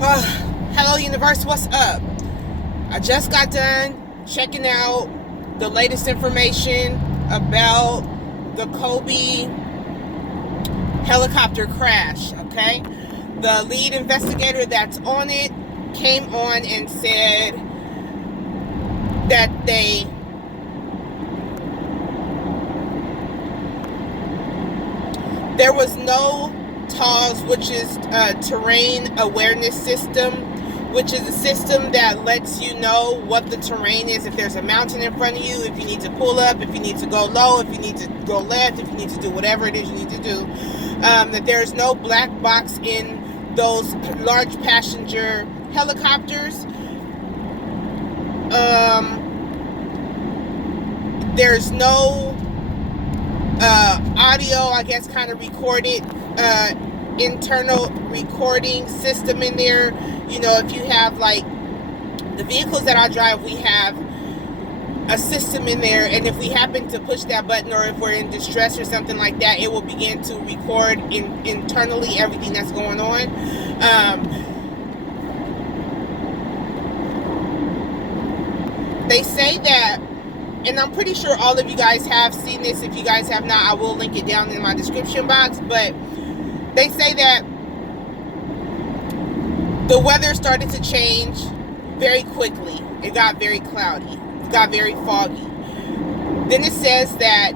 Hello, universe, what's up? I just got done checking out the latest information about the Kobe helicopter crash, okay? The lead investigator that's on it came on and said that there was no TAWS, which is a terrain awareness system, which is a system that lets you know what the terrain is. If there's a mountain in front of you, if you need to pull up, if you need to go low, if you need to go left, if you need to do whatever it is you need to do. That there's no black box in those large passenger helicopters. There's no audio, I guess, kind of recorded internal recording system in there. You know, if you have like the vehicles that I drive, we have a system in there, and if we happen to push that button, or if we're in distress or something like that, it will begin to record internally everything that's going on. They say that, and I'm pretty sure all of you guys have seen this. If you guys have not, I will link it down in my description box. But they say that the weather started to change very quickly. It got very cloudy. It got very foggy. Then it says that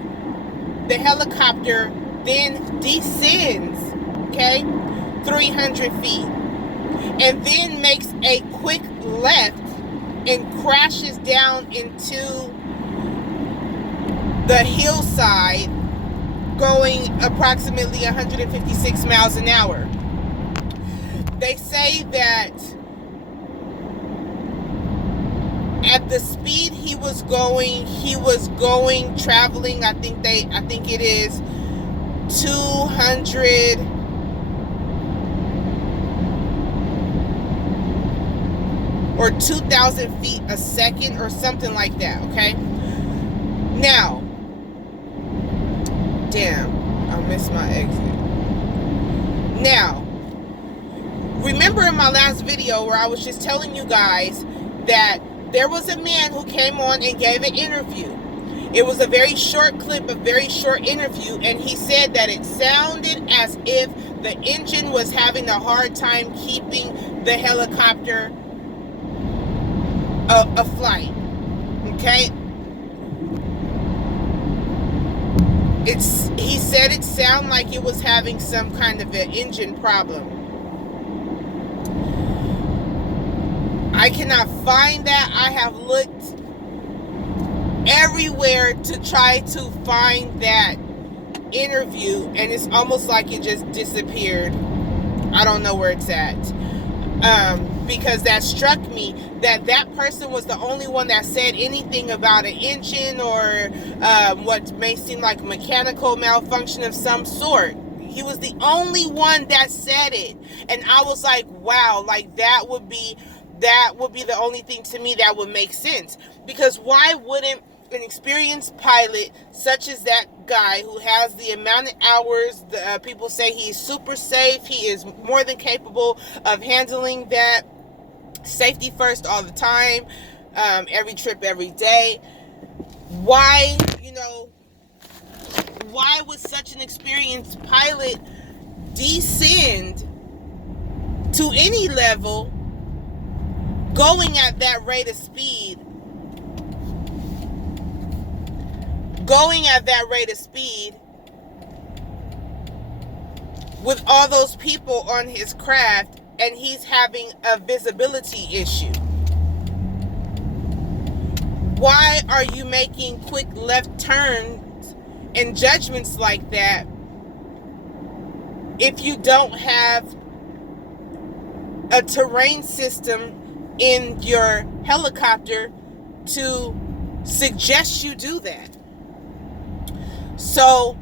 the helicopter then descends, okay, 300 feet, and then makes a quick left and crashes down into the hillside, going approximately 156 miles an hour. They say that at the speed he was going, traveling, I think it is 200 or 2,000 feet a second or something like that, okay? Now, damn, I missed my exit. Now, remember in my last video where I was just telling you guys that there was a man who came on and gave an interview. It was a very short clip, a very short interview, and he said that it sounded as if the engine was having a hard time keeping the helicopter afloat. Okay? He said it sounded like it was having some kind of an engine problem. I cannot find that. I have looked everywhere to try to find that interview, and it's almost like it just disappeared. I don't know where it's at. Because that struck me that person was the only one that said anything about an engine or what may seem like mechanical malfunction of some sort. He was the only one that said it, and I was like, wow, like that would be the only thing to me that would make sense. Because why wouldn't an experienced pilot such as that guy, who has the amount of hours, people say he's super safe, he is more than capable of handling that, safety first all the time, every trip, every day. Why would such an experienced pilot descend to any level going at that rate of speed, with all those people on his craft, and he's having a visibility issue? Why are you making quick left turns and judgments like that if you don't have a terrain system in your helicopter to suggest you do that? So,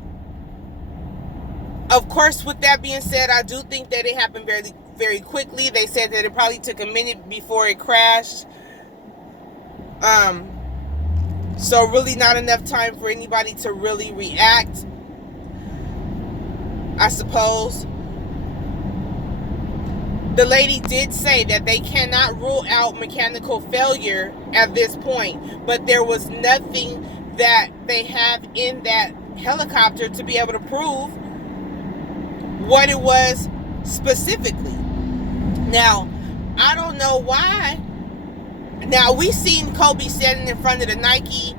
of course, with that being said, I do think that it happened very, very quickly. They said that it probably took a minute before it crashed. So really not enough time for anybody to really react, I suppose. the lady did say that they cannot rule out mechanical failure at this point, but there was nothing that they have in that helicopter to be able to prove what it was specifically. Now, I don't know why. Now, we seen Kobe standing in front of the Nike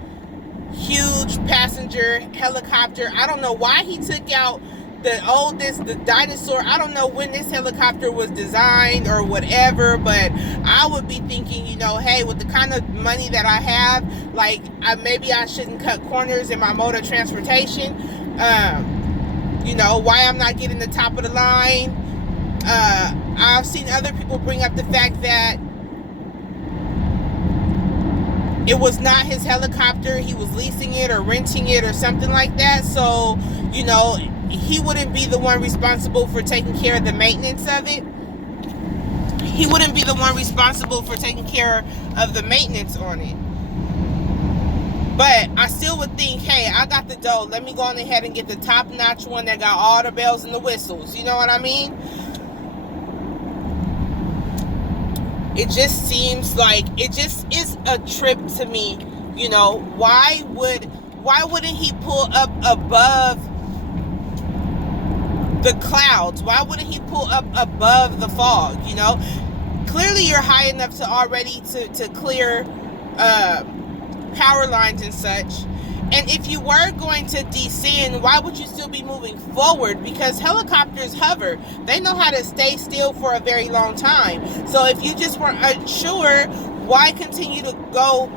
huge passenger helicopter. I don't know why he took out the dinosaur. I don't know when this helicopter was designed or whatever, but I would be thinking, hey, with the kind of money that I have, like, maybe I shouldn't cut corners in my mode of transportation. Why I'm not getting the top of the line. I've seen other people bring up the fact that it was not his helicopter. He was leasing it or renting it or something like that. So, he wouldn't be the one responsible for taking care of the maintenance of it. He wouldn't be the one responsible for taking care of the maintenance on it. But I still would think, hey, I got the dough. Let me go on ahead and get the top-notch one that got all the bells and the whistles. You know what I mean? It just seems like it just is a trip to me. Why wouldn't he pull up above the clouds? Why wouldn't he pull up above the fog? Clearly you're high enough to already to clear power lines and such. And if you were going to descend, why would you still be moving forward? Because helicopters hover. They know how to stay still for a very long time. So if you just weren't unsure, why continue to go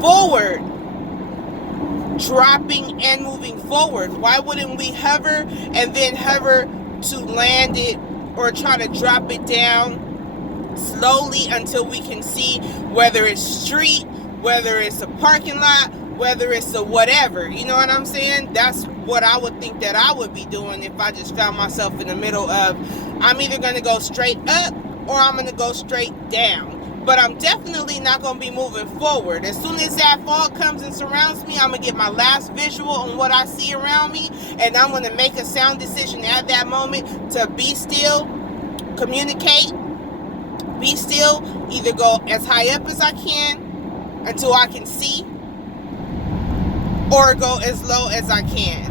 forward, dropping and moving forward? Why wouldn't we hover and then hover to land it or try to drop it down slowly until we can see whether it's street, whether it's a parking lot, whether it's a whatever, you know what I'm saying? That's what I would think that I would be doing if I just found myself in the middle of, I'm either going to go straight up or I'm going to go straight down. But I'm definitely not going to be moving forward. As soon as that fog comes and surrounds me, I'm going to get my last visual on what I see around me, and I'm going to make a sound decision at that moment to be still, communicate, be still, either go as high up as I can until I can see, or go as low as I can.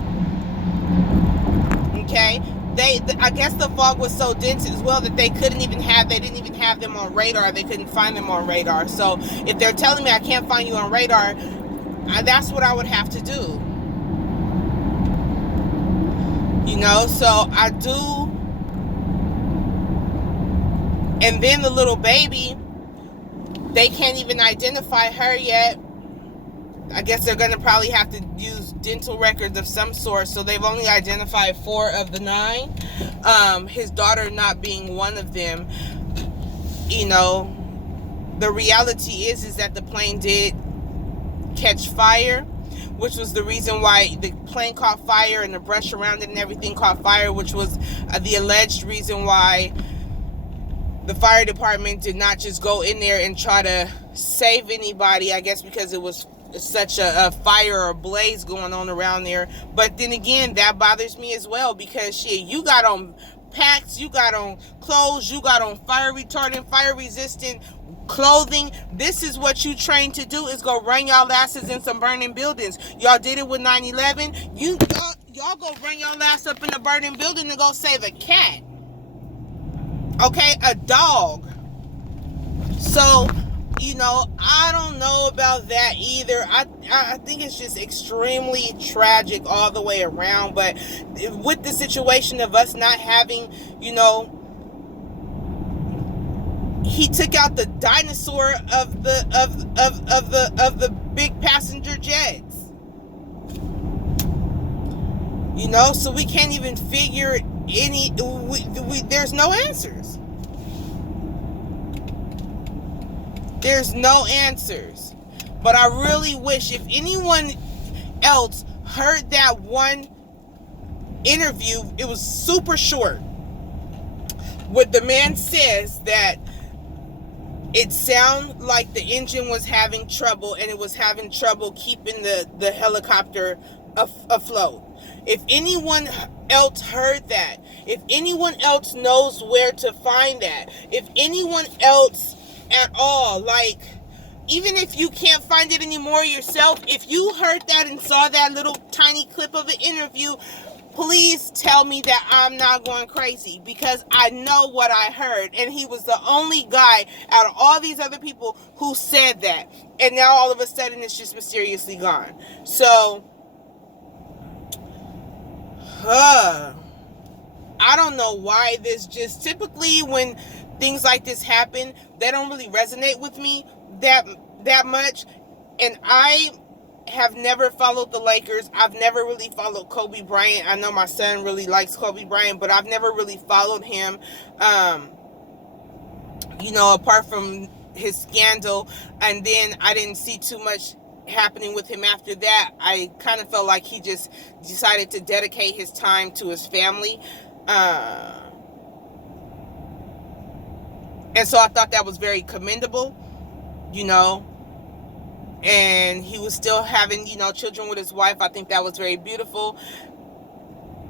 Okay? I guess the fog was so dense as well that they didn't even have them on radar. They couldn't find them on radar. So if they're telling me I can't find you on radar, that's what I would have to do. So I do. And then the little baby, they can't even identify her yet. I guess they're going to probably have to use dental records of some sort. So they've only identified 4 of the 9. His daughter not being one of them. The reality is that the plane did catch fire, which was the reason why the plane caught fire and the brush around it and everything caught fire, which was the alleged reason why the fire department did not just go in there and try to save anybody, I guess because it was such a fire or blaze going on around there. But then again, that bothers me as well, because shit, you got on packs, you got on clothes, you got on fire retardant, fire resistant clothing. This is what you trained to do, is go run y'all asses in some burning buildings. Y'all did it with 9/11. Y'all go run y'all ass up in a burning building and go save a cat. Okay, a dog. So, I don't know about that either. I think it's just extremely tragic all the way around. But with the situation of us not having, he took out the dinosaur of the big passenger jets. So we can't even figure there's no answers. There's no answers. But I really wish if anyone else heard that one interview, it was super short. What the man says that it sounded like the engine was having trouble and it was having trouble keeping the helicopter afloat. If anyone else heard that, if anyone else knows where to find that, if anyone else at all, like, even if you can't find it anymore yourself, if you heard that and saw that little tiny clip of an interview, please tell me that I'm not going crazy, because I know what I heard, and he was the only guy out of all these other people who said that, and now all of a sudden it's just mysteriously gone. So I don't know why this just, typically when things like this happen, they don't really resonate with me that much. And I have never followed the Lakers. I've never really followed Kobe Bryant. I know my son really likes Kobe Bryant, but I've never really followed him. Apart from his scandal, and then I didn't see too much happening with him after that. I kind of felt like he just decided to dedicate his time to his family. And so I thought that was very commendable, and he was still having, children with his wife. I think that was very beautiful,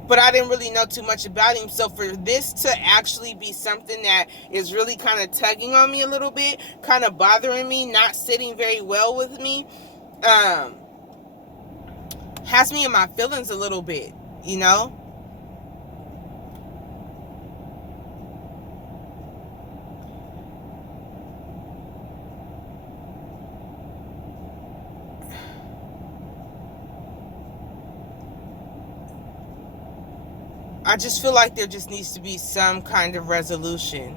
but I didn't really know too much about him. So for this to actually be something that is really kind of tugging on me a little bit, kind of bothering me, not sitting very well with me, has me in my feelings a little bit, I just feel like there just needs to be some kind of resolution,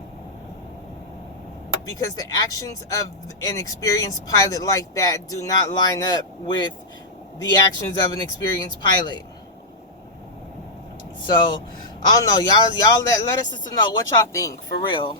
because the actions of an experienced pilot like that do not line up with the actions of an experienced pilot. So I don't know, y'all let us know what y'all think, for real.